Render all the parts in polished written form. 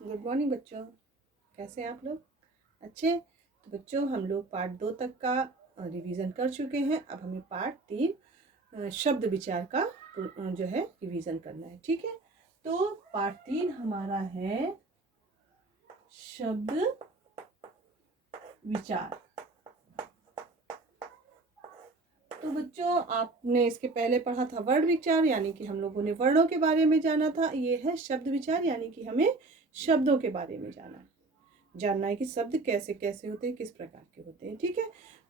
Good morning बच्चों, कैसे हैं आप लोग? अच्छे। तो बच्चों, हम लोग पार्ट 2 तक का रिवीजन कर चुके हैं। अब हमें पार्ट 3 शब्द विचार का जो है रिवीजन करना है। ठीक है, तो पार्ट 3 हमारा है शब्द विचार। तो बच्चों, आपने इसके पहले पढ़ा था वर्ण विचार, यानी कि हम लोगों ने वर्णों के बारे में जाना था। ये है शब्द विचार, यानी कि हमें शब्दों के बारे में जानना है कि शब्द कैसे कैसे होते हैं, किस प्रकार के होते हैं। ठीक है,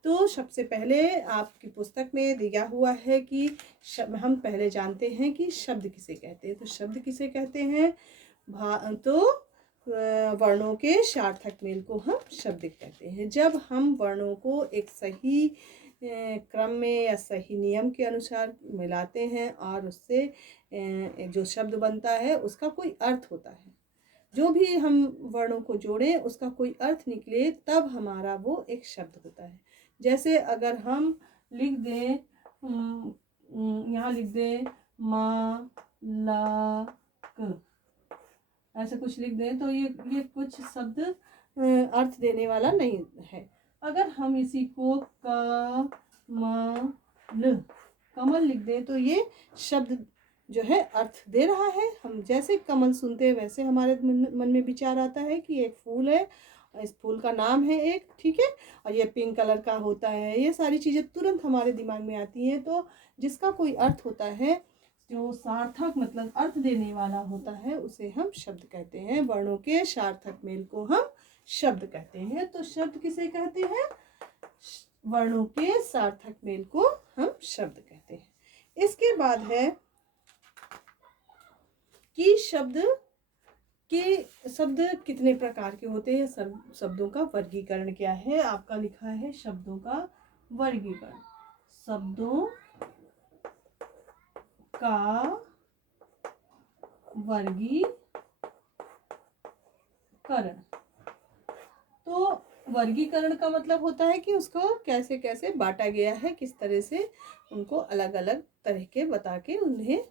तो सबसे पहले आपकी पुस्तक में दिया हुआ है कि हम पहले जानते हैं कि शब्द किसे कहते हैं। तो शब्द किसे कहते हैं? तो वर्णों के सार्थक मेल को हम शब्द कहते हैं। जब हम वर्णों को एक सही क्रम में या सही नियम के अनुसार मिलाते हैं और उससे जो शब्द बनता है उसका कोई अर्थ होता है। जो भी हम वर्णों को जोड़ें उसका कोई अर्थ निकले, तब हमारा वो एक शब्द होता है। जैसे अगर हम लिख दें, यहाँ लिख दें मा ला क, ऐसे कुछ लिख दें, तो ये कुछ शब्द अर्थ देने वाला नहीं है। अगर हम इसी को कमल लिख दें तो ये शब्द जो है अर्थ दे रहा है। हम जैसे कमल सुनते हैं वैसे हमारे मन में विचार आता है कि एक फूल है, इस फूल का नाम है एक, ठीक है, और ये पिंक कलर का होता है। ये सारी चीज़ें तुरंत हमारे दिमाग में आती हैं। तो जिसका कोई अर्थ होता है, जो सार्थक मतलब अर्थ देने वाला होता है, उसे हम शब्द कहते हैं। वर्णों के सार्थक मेल को हम शब्द कहते हैं। तो शब्द किसे कहते हैं? वर्णों के सार्थक मेल को हम शब्द कहते हैं। इसके बाद है कि शब्द कितने प्रकार के होते हैं, शब्दों का वर्गीकरण क्या है। आपका लिखा है शब्दों का वर्गीकरण। शब्दों का वर्गीकरण। तो वर्गीकरण का मतलब होता है कि उसको कैसे कैसे बांटा गया है, किस तरह से उनको अलग अलग तरह के बता के उन्हें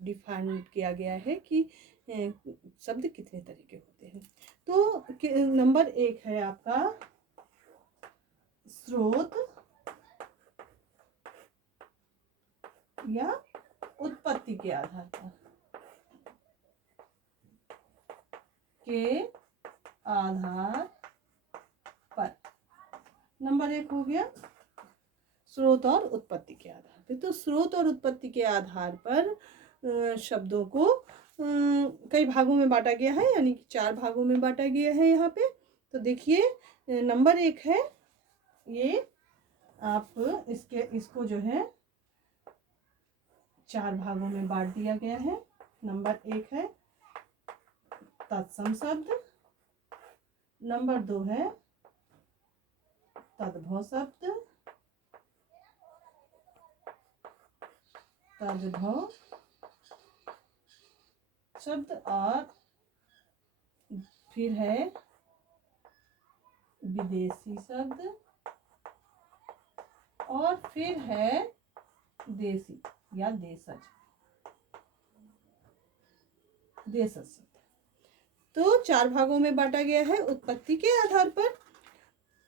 डिफाइन किया गया है कि शब्द कितने तरह के होते हैं। तो नंबर 1 है आपका स्रोत या उत्पत्ति के आधार पर। नंबर 1 हो गया स्रोत और उत्पत्ति के आधार पर। तो स्रोत और उत्पत्ति के आधार पर शब्दों को कई भागों में बांटा गया है, यानी कि 4 भागों में बांटा गया है यहाँ पे। तो देखिए, नंबर 1 है ये, आप इसको जो है 4 भागों में बांट दिया गया है। नंबर 1 है तत्सम शब्द, नंबर 2 है तद्भव शब्द, और फिर है विदेशी शब्द, और फिर है देसी या देशज शब्द। तो 4 भागों में बांटा गया है उत्पत्ति के आधार पर।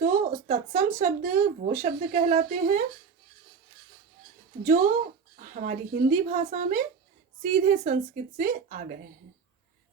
तो तत्सम शब्द वो शब्द कहलाते हैं जो हमारी हिंदी भाषा में सीधे संस्कृत से आ गए हैं।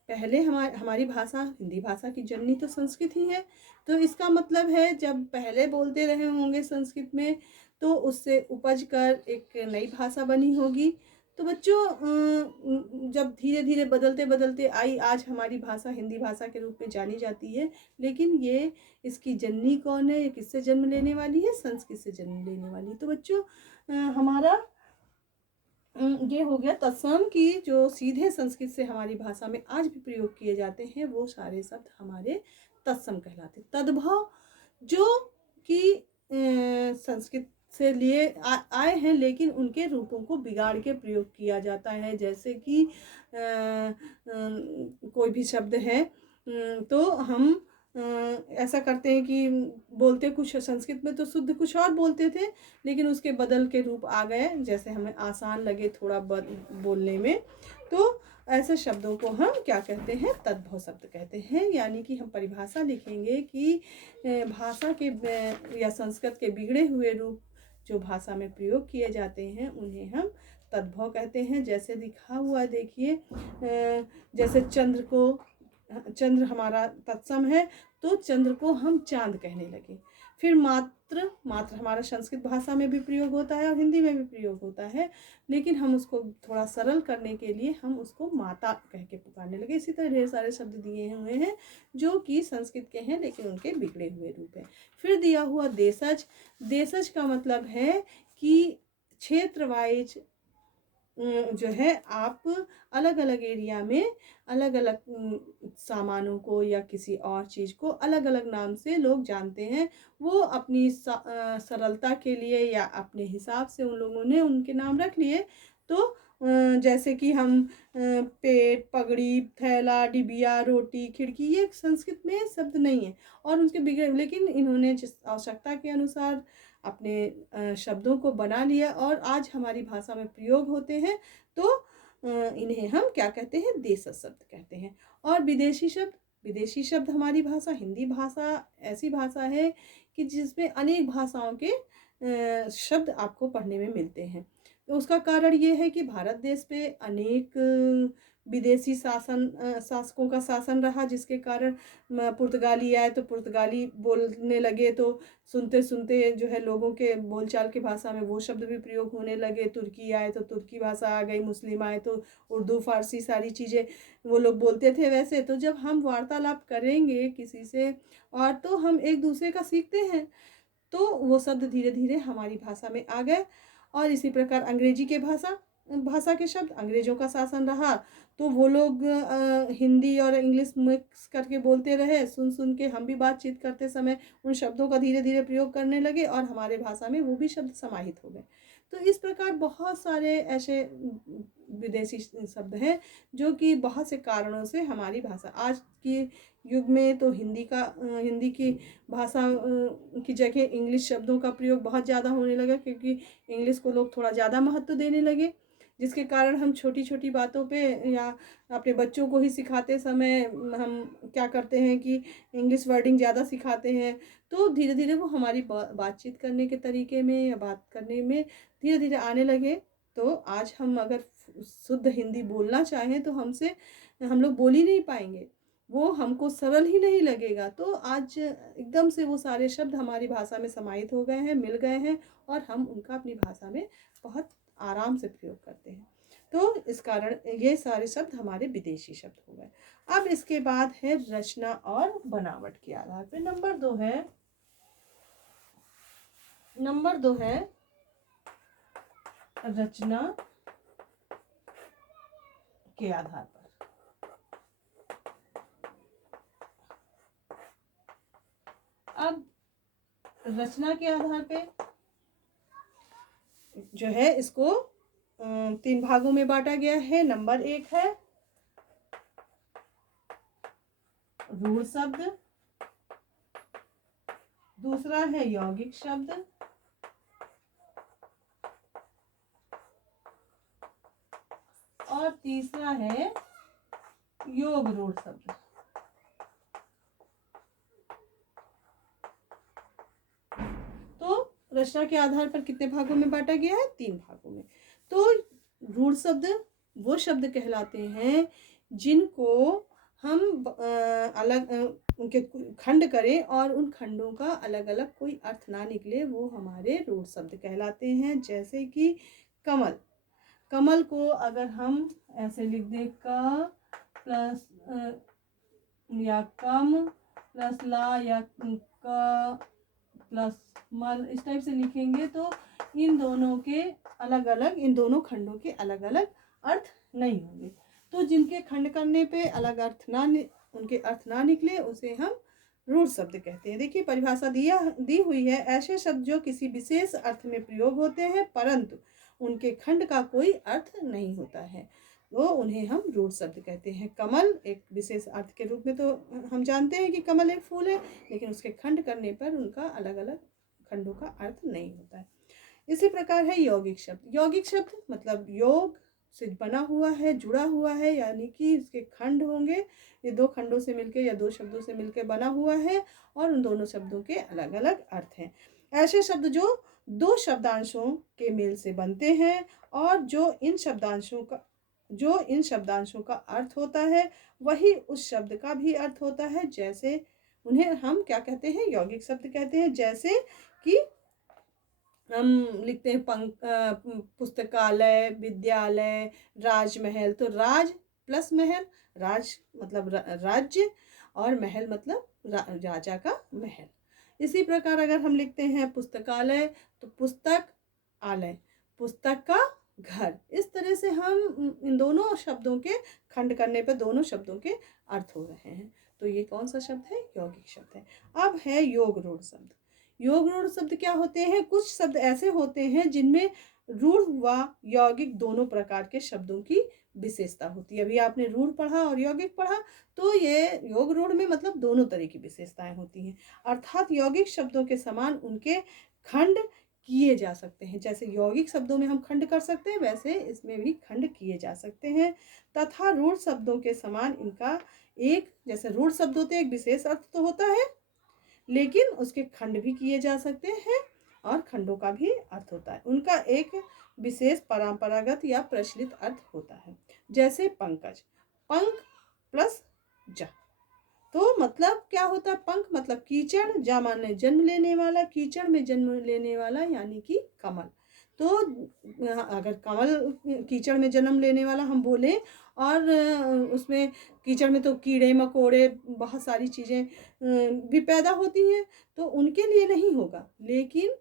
पहले हमारी भाषा, हिंदी भाषा की जननी तो संस्कृत ही है। तो इसका मतलब है जब पहले बोलते रहे होंगे संस्कृत में, तो उससे उपज कर एक नई भाषा बनी होगी। तो बच्चों, जब धीरे धीरे बदलते बदलते आई, आज हमारी भाषा हिंदी भाषा के रूप में जानी जाती है। लेकिन ये इसकी जननी कौन है, ये किससे जन्म लेने वाली है? संस्कृत से जन्म लेने वाली। तो बच्चों, हमारा ये हो गया तत्सम की जो सीधे संस्कृत से हमारी भाषा में आज भी प्रयोग किए जाते हैं, वो सारे शब्द हमारे तत्सम कहलाते। तद्भव जो कि संस्कृत से लिए आए हैं, लेकिन उनके रूपों को बिगाड़ के प्रयोग किया जाता है। जैसे कि कोई भी शब्द है, तो हम ऐसा करते हैं कि बोलते कुछ संस्कृत में तो शुद्ध कुछ और बोलते थे, लेकिन उसके बदल के रूप आ गए, जैसे हमें आसान लगे थोड़ा बोलने में। तो ऐसे शब्दों को हम क्या कहते हैं, तद्भव शब्द कहते हैं। यानी कि हम परिभाषा लिखेंगे कि भाषा के या संस्कृत के बिगड़े हुए रूप जो भाषा में प्रयोग किए जाते हैं उन्हें हम तद्भव कहते हैं। जैसे लिखा हुआ देखिए, जैसे चंद्र हमारा तत्सम है तो चंद्र को हम चांद कहने लगे। फिर मात्र हमारा संस्कृत भाषा में भी प्रयोग होता है और हिंदी में भी प्रयोग होता है, लेकिन हम उसको थोड़ा सरल करने के लिए हम उसको माता कह के पुकारने लगे। इसी तरह ढेर सारे शब्द दिए हुए हैं जो कि संस्कृत के हैं लेकिन उनके बिगड़े हुए रूप हैं। फिर दिया हुआ देशज। देशज का मतलब है कि क्षेत्र वाइज जो है आप अलग अलग एरिया में अलग अलग सामानों को या किसी और चीज़ को अलग अलग नाम से लोग जानते हैं। वो अपनी सरलता के लिए या अपने हिसाब से उन लोगों ने उनके नाम रख लिए। तो जैसे कि हम पेट, पगड़ी, थैला, डिबिया, रोटी, खिड़की, ये संस्कृत में शब्द नहीं है और उनके बिगड़े, लेकिन इन्होंने जिस आवश्यकता के अनुसार अपने शब्दों को बना लिया और आज हमारी भाषा में प्रयोग होते हैं। तो इन्हें हम क्या कहते हैं, देशज शब्द कहते हैं। और विदेशी शब्द हमारी भाषा, हिंदी भाषा ऐसी भाषा है कि जिसमें अनेक भाषाओं के शब्द आपको पढ़ने में मिलते हैं। तो उसका कारण ये है कि भारत देश पे अनेक विदेशी शासकों का शासन रहा, जिसके कारण पुर्तगाली आए तो पुर्तगाली बोलने लगे, तो सुनते सुनते जो है लोगों के बोलचाल की भाषा में वो शब्द भी प्रयोग होने लगे। तुर्की आए तो तुर्की भाषा आ गई, मुस्लिम आए तो उर्दू, फारसी सारी चीज़ें वो लोग बोलते थे। वैसे तो जब हम वार्तालाप करेंगे किसी से और तो हम एक दूसरे का सीखते हैं, तो वो शब्द धीरे धीरे हमारी भाषा में आ गए। और इसी प्रकार अंग्रेजी के भाषा के शब्द, अंग्रेजों का शासन रहा तो वो लोग हिंदी और इंग्लिश मिक्स करके बोलते रहे। सुन सुन के हम भी बातचीत करते समय उन शब्दों का धीरे धीरे प्रयोग करने लगे और हमारे भाषा में वो भी शब्द समाहित हो गए। तो इस प्रकार बहुत सारे ऐसे विदेशी शब्द हैं जो कि बहुत से कारणों से हमारी भाषा आज की युग में तो हिंदी की भाषा की जगह इंग्लिश शब्दों का प्रयोग बहुत ज़्यादा होने लगा, क्योंकि इंग्लिश को लोग थोड़ा ज़्यादा महत्व देने लगे, जिसके कारण हम छोटी छोटी बातों पे या अपने बच्चों को ही सिखाते समय हम क्या करते हैं कि इंग्लिश वर्डिंग ज़्यादा सिखाते हैं। तो धीरे धीरे वो हमारी बातचीत करने के तरीके में या बात करने में धीरे धीरे आने लगे। तो आज हम अगर शुद्ध हिंदी बोलना चाहें तो हम लोग बोल ही नहीं पाएंगे, वो हमको सरल ही नहीं लगेगा। तो आज एकदम से वो सारे शब्द हमारी भाषा में समाहित हो गए हैं, मिल गए हैं और हम उनका अपनी भाषा में बहुत आराम से प्रयोग करते हैं। तो इस कारण ये सारे शब्द हमारे विदेशी शब्द हो गए। अब इसके बाद है रचना और बनावट के आधार पे। नंबर दो है रचना के आधार पर। अब रचना के आधार पे जो है इसको 3 भागों में बांटा गया है। नंबर 1 है रूढ़ शब्द, दूसरा है यौगिक शब्द, और तीसरा है योग रूढ़ शब्द। तो रचना के आधार पर कितने भागों में बांटा गया है? 3 भागों में। तो रूढ़ शब्द वो शब्द कहलाते हैं जिनको हम अलग उनके खंड करें और उन खंडों का अलग अलग कोई अर्थ ना निकले, वो हमारे रूढ़ शब्द कहलाते हैं। जैसे कि कमल को अगर हम ऐसे लिख दें क प्लस या कम प्लस ला या क प्लस मल, इस टाइप से लिखेंगे तो इन दोनों खंडों के अलग अलग अर्थ नहीं होंगे। तो जिनके खंड करने पे अलग उनके अर्थ ना निकले उसे हम रूढ़ शब्द कहते हैं। देखिए परिभाषा दी हुई है, ऐसे शब्द जो किसी विशेष अर्थ में प्रयोग होते हैं परंतु उनके खंड का कोई अर्थ नहीं होता है, वो उन्हें हम रूढ़ शब्द कहते हैं। कमल एक विशेष अर्थ के रूप में तो हम जानते हैं कि कमल एक फूल है, लेकिन उसके खंड करने पर उनका अलग अलग खंडों का अर्थ नहीं होता है। इसी प्रकार है यौगिक शब्द। यौगिक शब्द मतलब योग से बना हुआ है, जुड़ा हुआ है, यानी कि इसके खंड होंगे, ये दो खंडों से मिलके या दो शब्दों से मिलके बना हुआ है और उन दोनों शब्दों के अलग अलग अर्थ हैं। ऐसे शब्द जो दो शब्दांशों के मेल से बनते हैं और जो इन शब्दांशों का अर्थ होता है वही उस शब्द का भी अर्थ होता है। जैसे उन्हें हम क्या कहते हैं, यौगिक शब्द कहते हैं। जैसे कि हम लिखते हैं पुस्तकालय, विद्यालय, राजमहल। तो राज प्लस महल, राज मतलब राज्य और महल मतलब राजा का महल। इसी प्रकार अगर हम लिखते हैं पुस्तकालय तो पुस्तक आलय, पुस्तक का घर। इस तरह से हम इन दोनों शब्दों के खंड करने पर दोनों शब्दों के अर्थ हो रहे हैं। तो ये कौन सा शब्द है, यौगिक शब्द है। अब है योग रूढ़ शब्द। योग रूढ़ शब्द क्या होते हैं, कुछ शब्द ऐसे होते हैं जिनमें रूढ़ व यौगिक दोनों प्रकार के शब्दों की विशेषता होती है। अभी आपने रूढ़ पढ़ा और यौगिक पढ़ा, तो ये योग रूढ़ में मतलब दोनों तरह की विशेषताएं होती हैं। अर्थात यौगिक शब्दों के समान उनके खंड किए जा सकते हैं। जैसे यौगिक शब्दों में हम खंड कर सकते हैं, वैसे इसमें भी खंड किए जा सकते हैं। तथा रूढ़ शब्दों के समान इनका एक, जैसे रूढ़ शब्द होते हैं एक विशेष अर्थ तो होता है, लेकिन उसके खंड भी किए जा सकते हैं और खंडों का भी अर्थ होता है। उनका एक विशेष परंपरागत या प्रचलित अर्थ होता है। जैसे पंकज, पंख प्लस जा, तो मतलब क्या होता है, पंख मतलब कीचड़, जा माने जन्म लेने वाला, कीचड़ में जन्म लेने वाला यानी कि कमल। तो अगर कमल कीचड़ में जन्म लेने वाला हम बोले और उसमें कीचड़ में तो कीड़े मकोड़े बहुत सारी चीज़ें भी पैदा होती हैं, तो उनके लिए नहीं होगा। लेकिन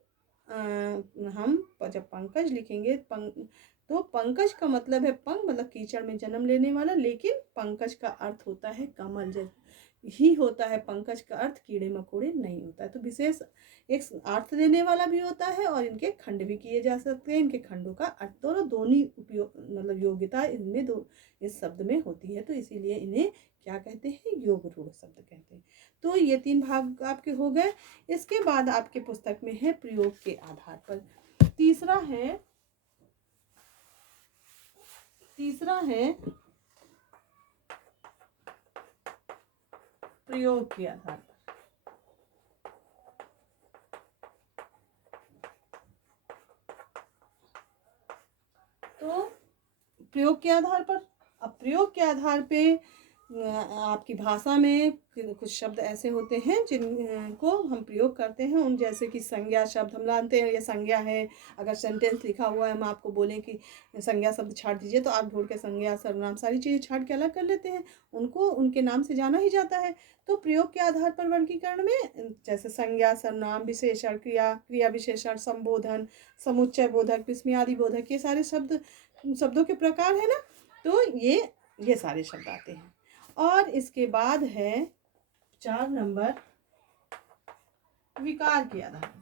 हम जब पंकज लिखेंगे, तो पंकज का मतलब है पंख मतलब कीचड़ में जन्म लेने वाला, लेकिन पंकज का अर्थ होता है कमल जैसे ही होता है। पंकज का अर्थ कीड़े मकोड़े नहीं होता है। तो विशेष एक अर्थ देने वाला भी होता है और इनके खंड भी किए जा सकते हैं। इनके खंडों का अर्थ दोनों उपयोग मतलब योग्यता इनमें दो इस शब्द में होती है, तो इसीलिए इन्हें क्या कहते हैं, योग रूढ़ शब्द कहते हैं। तो ये तीन भाग आपके हो गए। इसके बाद आपके पुस्तक में है प्रयोग के आधार पर। तीसरा है प्रयोग के आधार पर। तो प्रयोग के आधार पर, अब प्रयोग के आधार पे आपकी भाषा में कुछ शब्द ऐसे होते हैं जिनको हम प्रयोग करते हैं। उन जैसे कि संज्ञा शब्द हम जानते हैं, ये संज्ञा है। अगर सेंटेंस लिखा हुआ है, हम आपको बोलें कि संज्ञा शब्द छाट दीजिए, तो आप ढूंढ के संज्ञा सर्वनाम सारी चीज़ें छाट के अलग कर लेते हैं। उनको उनके नाम से जाना ही जाता है। तो प्रयोग के आधार पर वर्गीकरण में जैसे संज्ञा, सर्वनाम, विशेषण, क्रिया, क्रिया विशेषण, संबोधन, समुच्चय बोधक, विस्मयादि बोधक, ये सारे शब्दों के प्रकार है ना। तो ये सारे शब्द आते हैं। और इसके बाद है 4 नंबर विकार के आधार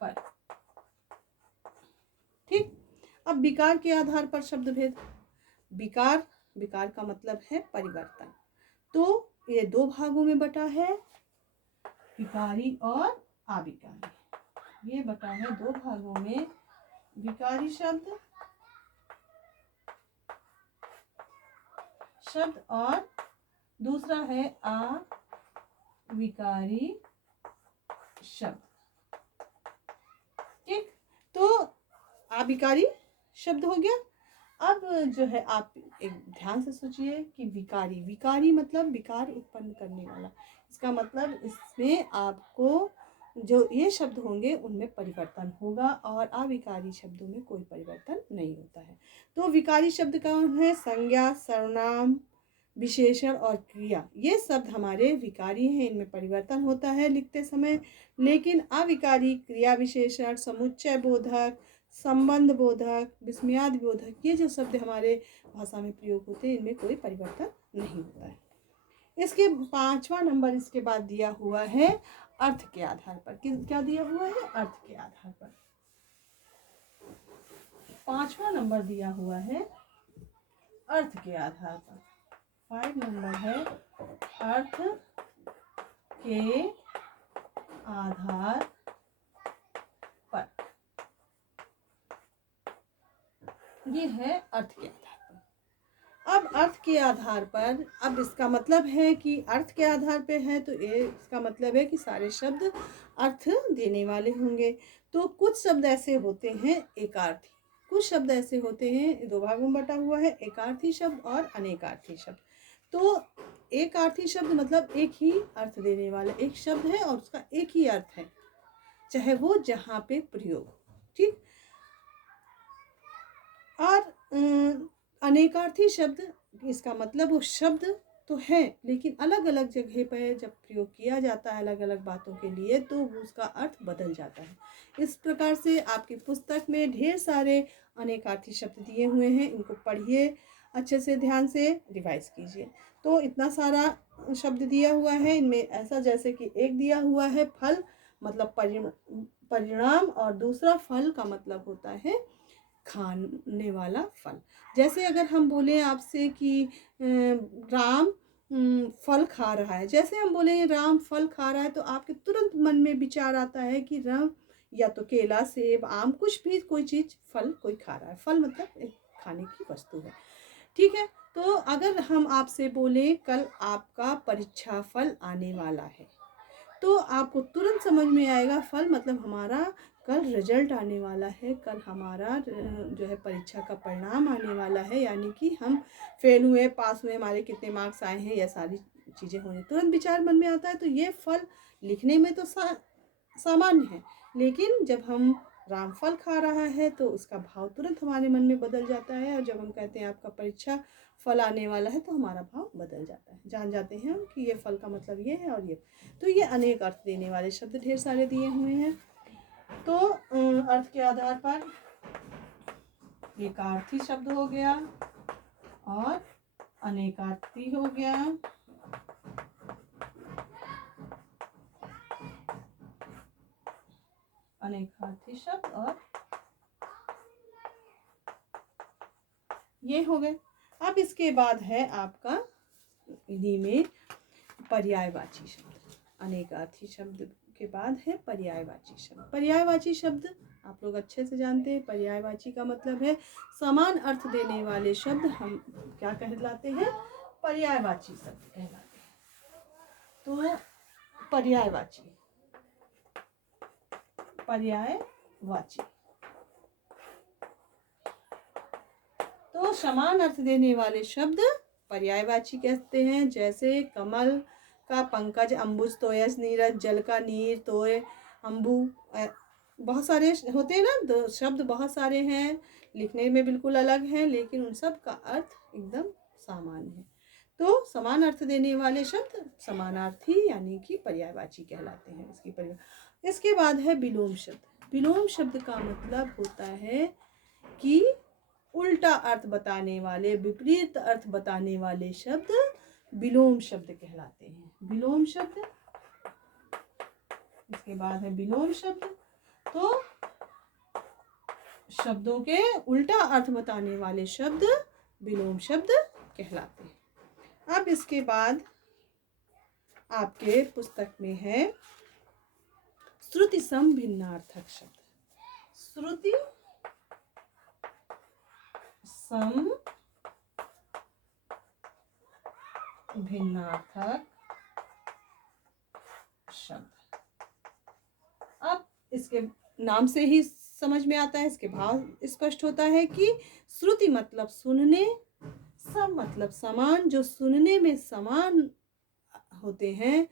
पर। ठीक, अब विकार के आधार पर शब्द भेद। विकार का मतलब है परिवर्तन। तो ये दो भागों में बटा है, विकारी और अविकारी। ये बटा है दो भागों में, विकारी शब्द और दूसरा है अविकारी शब्द। ठीक, तो अविकारी शब्द हो गया। अब जो है आप एक ध्यान से सोचिए कि विकारी मतलब विकार उत्पन्न करने वाला। इसका मतलब इसमें आपको जो ये शब्द होंगे उनमें परिवर्तन होगा और अविकारी शब्दों में कोई परिवर्तन नहीं होता है। तो विकारी शब्द कौन है, संज्ञा, सर्वनाम, विशेषण और क्रिया, ये शब्द हमारे विकारी हैं, इनमें परिवर्तन होता है लिखते समय। लेकिन अविकारी क्रिया विशेषण, समुच्चय बोधक, संबंध बोधक, विस्मयादि बोधक, ये जो शब्द हमारे भाषा में प्रयोग होते हैं, इनमें कोई परिवर्तन नहीं होता है। इसके 5वां नंबर इसके बाद दिया हुआ है अर्थ के आधार पर। क्या दिया हुआ है, अर्थ के आधार पर। 5वां नंबर दिया हुआ है अर्थ के आधार पर। 5 नंबर है अर्थ के आधार पर, ये है अर्थ के आधार पर। अब अर्थ के आधार पर, अब इसका मतलब है कि अर्थ के आधार पे है तो ये इसका मतलब है कि सारे शब्द अर्थ देने वाले होंगे। तो कुछ शब्द ऐसे होते हैं एकार्थी, कुछ शब्द ऐसे होते हैं, दो भागों में बटा हुआ है, एकार्थी शब्द और अनेकार्थी शब्द। तो एकार्थी शब्द मतलब एक ही अर्थ देने वाला एक शब्द है और उसका एक ही अर्थ है, चाहे वो जहाँ पे प्रयोग, ठीक। और अनेकार्थी शब्द, इसका मतलब वो शब्द तो है लेकिन अलग अलग जगह पर जब प्रयोग किया जाता है अलग अलग बातों के लिए तो उसका अर्थ बदल जाता है। इस प्रकार से आपकी पुस्तक में ढेर सारे अनेकार्थी शब्द दिए हुए हैं, इनको पढ़िए अच्छे से, ध्यान से रिवाइज कीजिए। तो इतना सारा शब्द दिया हुआ है, इनमें ऐसा जैसे कि एक दिया हुआ है फल मतलब परिणाम, और दूसरा फल का मतलब होता है खाने वाला फल। जैसे अगर हम बोले आपसे कि राम फल खा रहा है, जैसे हम बोले राम फल खा रहा है तो आपके तुरंत मन में विचार आता है कि राम या तो केला, सेब, आम, कुछ भी कोई चीज़ फल कोई खा रहा है। फल मतलब एक खाने की वस्तु है, ठीक है। तो अगर हम आपसे बोले कल आपका परीक्षा फल आने वाला है तो आपको तुरंत समझ में आएगा फल मतलब हमारा कल रिजल्ट आने वाला है, कल हमारा जो है परीक्षा का परिणाम आने वाला है, यानी कि हम फेल हुए, पास हुए, हमारे कितने मार्क्स आए हैं, यह सारी चीज़ें होने तुरंत विचार मन में आता है। तो ये फल लिखने में तो सामान्य है, लेकिन जब हम रामफल खा रहा है तो उसका भाव तुरंत हमारे मन में बदल जाता है, और जब हम कहते हैं आपका परीक्षा फल आने वाला है तो हमारा भाव बदल जाता है, जान जाते हैं हम कि ये फल का मतलब ये है और ये। तो ये अनेक अर्थ देने वाले शब्द ढेर सारे दिए हुए हैं। तो अर्थ के आधार पर एकार्थी शब्द हो गया और अनेकार्थी हो गया, अनेकार्थी शब्द और ये हो गए। अब इसके बाद है आपका हिंदी में पर्यायवाची शब्द। अनेकार्थी शब्द के बाद है पर्यायवाची शब्द। पर्यायवाची शब्द आप लोग अच्छे से जानते हैं। पर्यायवाची का मतलब है समान अर्थ देने वाले शब्द हम क्या कहलाते हैं, पर्यायवाची शब्द कहलाते हैं। तो पर्यायवाची, पर्यायवाची तो समान अर्थ देने वाले शब्द पर्यायवाची कहते हैं। जैसे कमल का पंकज, अम्बुज, तोयस, नीरज, जल का नीर, तोय, अम्बु, बहुत सारे होते हैं ना, तो शब्द बहुत सारे हैं, लिखने में बिल्कुल अलग हैं लेकिन उन सब का अर्थ एकदम सामान्य है। तो समान अर्थ देने वाले शब्द समानार्थी यानी कि पर्यायवाची कहलाते हैं। इसके बाद है विलोम शब्द। विलोम शब्द का मतलब होता है कि उल्टा अर्थ बताने वाले, विपरीत अर्थ बताने वाले शब्द विलोम शब्द कहलाते हैं। विलोम शब्द, इसके बाद है विलोम शब्द। तो शब्दों के उल्टा अर्थ बताने वाले शब्द विलोम शब्द कहलाते हैं। अब इसके बाद आपके पुस्तक में है श्रुति सम भिन्नार्थक शब्द। श्रुति सम भिन्नार्थक शब्द। अब इसके नाम से ही समझ में आता है, इसके भाव स्पष्ट होता है कि श्रुति मतलब सुनने, सम मतलब समान, जो सुनने में समान होते हैं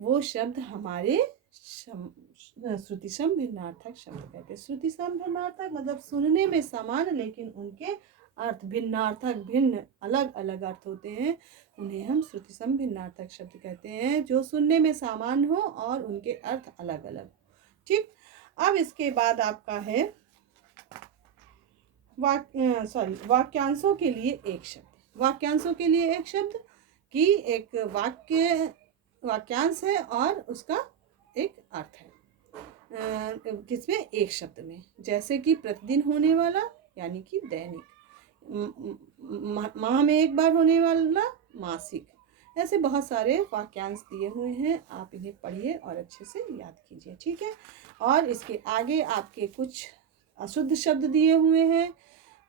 वो शब्द हमारे श्रुति सम भिन्नार्थक शब्द कहते हैं। श्रुति सम भिन्नार्थक मतलब सुनने में समान लेकिन उनके अर्थ भिन्नार्थक, भिन्न अलग अलग अर्थ होते हैं, उन्हें हम श्रुति सम भिन्नार्थक शब्द कहते हैं, जो सुनने में समान हो और उनके अर्थ अलग अलग। ठीक। अब इसके बाद आपका है वाक्यांशों के लिए एक शब्द। वाक्यांशों के लिए एक शब्द कि एक वाक्यांश है और उसका एक अर्थ है किसमें, एक शब्द में। जैसे कि प्रतिदिन होने वाला यानी कि दैनिक, माह में एक बार होने वाला मासिक, ऐसे बहुत सारे वाक्यांश दिए हुए हैं, आप इन्हें पढ़िए और अच्छे से याद कीजिए, ठीक है। और इसके आगे आपके कुछ अशुद्ध शब्द दिए हुए हैं,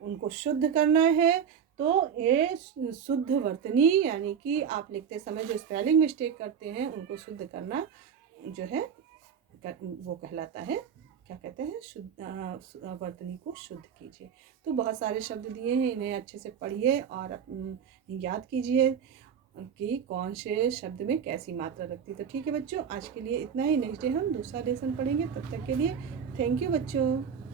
उनको शुद्ध करना है। तो ये शुद्ध वर्तनी यानी कि आप लिखते समय जो स्पेलिंग मिस्टेक करते हैं उनको शुद्ध करना जो है वो कहलाता है, क्या कहते हैं, शुद्ध वर्तनी को शुद्ध कीजिए। तो बहुत सारे शब्द दिए हैं, इन्हें अच्छे से पढ़िए और याद कीजिए कि कौन से शब्द में कैसी मात्रा लगती है। तो ठीक है बच्चों, आज के लिए इतना ही। नेक्स्ट डे हम दूसरा लेसन पढ़ेंगे। तब तक के लिए थैंक यू बच्चों।